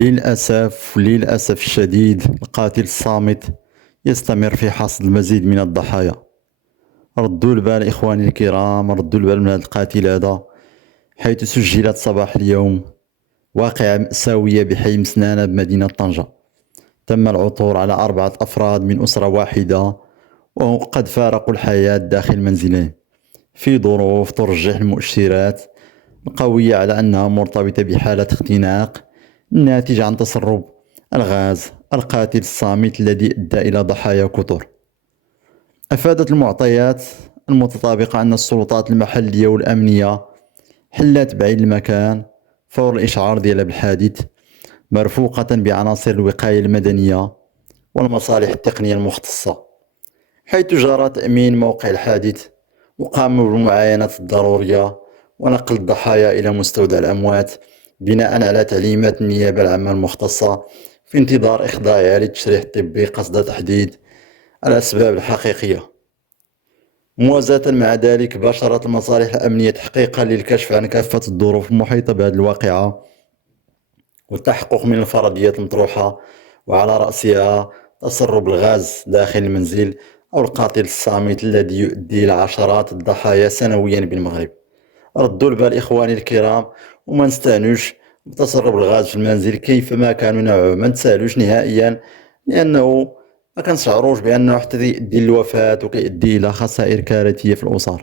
للأسف الشديد القاتل الصامت يستمر في حصد المزيد من الضحايا. ردوا البال إخواني الكرام، ردوا البال من هذا القاتل هذا، حيث سجلت صباح اليوم واقعة مأساوية بحي مسنانة بمدينة طنجة. تم العثور على 4 أفراد من أسرة واحدة وقد فارقوا الحياة داخل منزلهم في ظروف ترجح المؤشرات القوية على أنها مرتبطة بحالة اختناق ناتجة عن تسرب الغاز القاتل الصامت الذي أدى إلى ضحايا كثر. أفادت المعطيات المتطابقة أن السلطات المحلية والأمنية حلت بعين المكان فور الإشعار ديالها بالحادث، مرفوقة بعناصر الوقاية المدنية والمصالح التقنية المختصة، حيث جرى تأمين موقع الحادث وقاموا بالمعاينات الضرورية ونقل الضحايا إلى مستودع الأموات بناء على تعليمات النيابة العامة المختصة، في انتظار إخضاعها للتشريح الطبي قصد تحديد الأسباب الحقيقية. موازاة مع ذلك باشرت المصالح الأمنية تحقيقا للكشف عن كافة الظروف المحيطة بهذه الواقعة والتحقق من الفرضيات المطروحة، وعلى رأسها تسرب الغاز داخل المنزل أو القاتل الصامت الذي يؤدي إلى عشرات الضحايا سنويا بالمغرب. ردوا البال إخواني الكرام وما نستعنوش بتسرب الغاز في المنزل كيفما كانوا نوعا ما نتساهلوش نهائيا، لأنه ما كنشعروش بأنه حتى يؤدي للوفاة وكيؤدي إلى خسائر كارثية في الأسر.